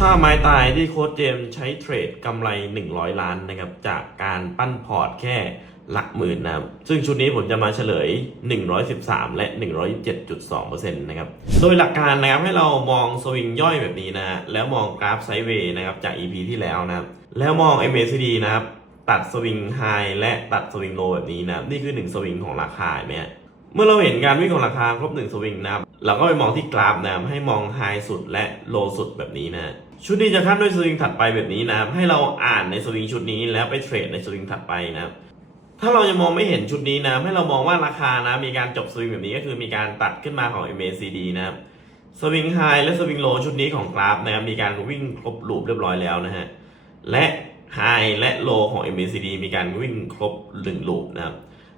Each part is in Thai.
ถ้าไม้ตายที่โค้ชเจมใช้เทรดกำไร 100 ล้านนะครับจากการปั้นพอร์ตแค่หลักหมื่นนะครับซึ่งชุดนี้ผมจะมาเฉลย 113 และ127.2%นะครับ โดยหลักการนะครับให้เรามองสวิงย่อยแบบนี้นะแล้วมองกราฟไซด์เวย์นะครับจาก EP ที่แล้วนะครับแล้วมอง MACD นะครับตัดสวิงไฮและตัดสวิงโลแบบนี้นะนี่คือ 1 สวิงของราคาเนไหมเมื่อเราเห็นการวิ่งของราคาครบหนึ่งสวิงนะครับเราก็ไปมองที่กราฟนะครับให้มองไฮสุดและโลสุดแบบนี้นะ ชุดนี้จะขั้นด้วยสวิงถัดไปแบบนี้นะครับ ให้เราอ่านในสวิงชุดนี้แล้วไปเทรดในสวิงถัดไปนะครับ ถ้าเรายังมองไม่เห็นชุดนี้นะ ให้เรามองว่าราคานะ มีการจบสวิงแบบนี้ก็คือมีการตัดขึ้นมาของ MACD นะครับสวิงไฮและสวิงโลชุดนี้ของกราฟนะครับมีการวิ่งครบลูปเรียบร้อยแล้วนะฮะและไฮและโลของ MACD มีการวิ่งครบหนึ่งลูปนะครับ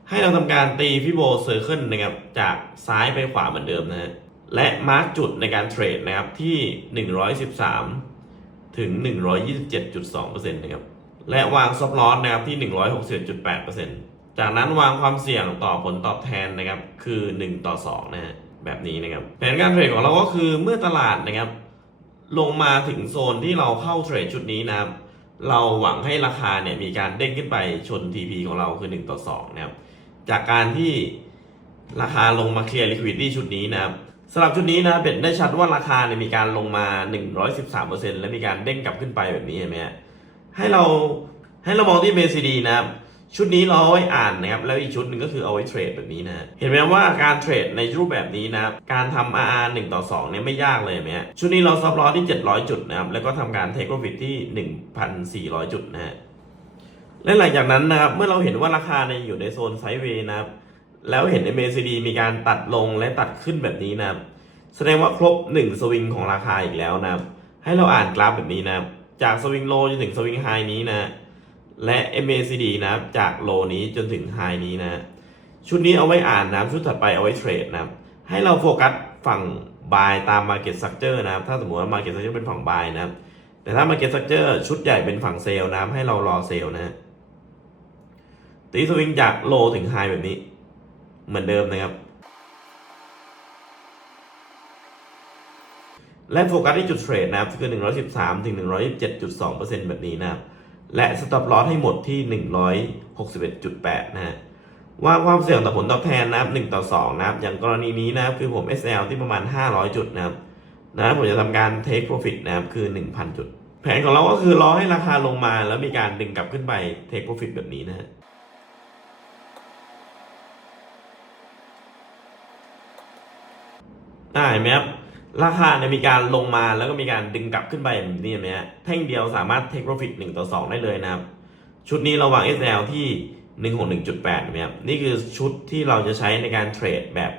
ให้เราทำการตีฟิโบเซอร์เคิลนะครับจากซ้ายไปขวาเหมือนเดิมนะฮะและมาร์กจุดในการเทรดนะครับที่ 113 ถึง 127.2%นะครับ และวางซอฟลอสนะครับที่ 161.8%จากนั้นวางความเสี่ยงต่อผลตอบแทนนะครับคือ 1 ต่อ 2 นะฮะแบบนี้นะครับ แผนการเทรดของเราก็คือเมื่อตลาดนะครับ ลงมาถึงโซนที่เราเข้าเทรดชุดนี้นะครับเราหวังให้ราคาเนี่ยมีการเด้งขึ้นไปชน TP ของเราคือ 1 ต่อ 2 นะครับ จากการที่ราคาลงมาเคลียร์ liquidity ชุดนี้นะครับ สำหรับชุดนี้นะเป็นได้ชัดว่าราคาเนี่ยมีการลงมา 113%และมีการเด้งกลับขึ้นไปแบบนี้เห็นไหมฮะให้เราให้เรามองที่ MACD นะครับชุดนี้เราเอาไว้อ่านนะครับแล้วอีกชุดหนึ่งก็คือเอาไว้เทรดแบบนี้นะเห็นไหมว่าการเทรดในรูปแบบนี้นะครับการทำ RR 1ต่อ2เนี่ยไม่ยากเลยไหมฮะชุดนี้เราซับลอที่ 700 จุดนะครับแล้วก็ทำการเทคโปรฟิตที่ 1,400 จุดนะฮะและหลังจากนั้นนะครับเมื่อเราเห็นว่าราคาในยอยู่ในโซนไซด์เวย์นะครับ แล้วเห็น MACD มีการตัดลงและตัดขึ้นแบบนี้นะแสดงว่าครบ 1 สวิงของราคาอีกแล้วนะให้เราอ่านกราฟแบบนี้นะจากสวิงโลจนถึงสวิงไฮนี้นะและ MACD นะจากโลนี้จนถึงไฮนี้นะ ชุดนี้เอาไว้อ่านนะชุดถัดไปเอาไว้เทรดนะให้เราโฟกัสฝั่ง buy ตาม market structure นะครับ ถ้าสมมติว่า market structure เป็นฝั่ง buy นะครับ แต่ถ้า market structure ชุดใหญ่เป็นฝั่งเซลล์นะครับให้เรารอเซลล์นะตีสวิงจากโลถึงไฮแบบนี้ เหมือนเดิมนะครับ และโฟกัสที่จุดเทรดนะครับคือ 113 ถึง127.2%แบบนี้นะครับ และ stop loss ให้หมดที่ 161.8 นะฮะวาความเสี่ยงต่อผลตอบแทนนะครับ1ต่อ 2 นะครับ อย่างกรณีนี้นะครับคือผม SL ที่ประมาณ 500 จุดนะครับนะผมจะทำการ take profit นะครับคือ 1,000 จุด แผนของเราก็คือรอให้ราคาลงมาแล้วมีการดึงกลับขึ้นไป take profit แบบนี้นะฮะ ได้เห็นไหมครับราคาเนี่ยมีการลงมาแล้วก็มีการดึงกลับขึ้นไปแบบนี้เห็นไหมฮะแท่งเดียวสามารถ take profit 1ต่อ2ได้เลยนะครับ ชุดนี้เราวาง SL ที่161.8เห็นไหมครับนี่คือชุดที่เราจะใช้ในการเทรดแบบ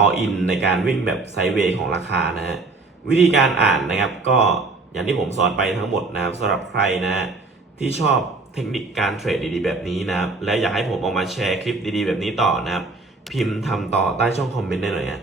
all in ในการวิ่งแบบไซเวย์ของราคานะฮะวิธีการอ่านนะครับก็อย่างที่ผมสอนไปทั้งหมดนะครับสำหรับใครนะฮะที่ชอบเทคนิคการเทรดดีๆ แบบนี้นะครับและอยากให้ผมออกมาแชร์คลิปดีๆ แบบนี้ต่อนะครับ พิมพ์ทำต่อใต้ช่องคอมเมนต์ได้เลยฮะ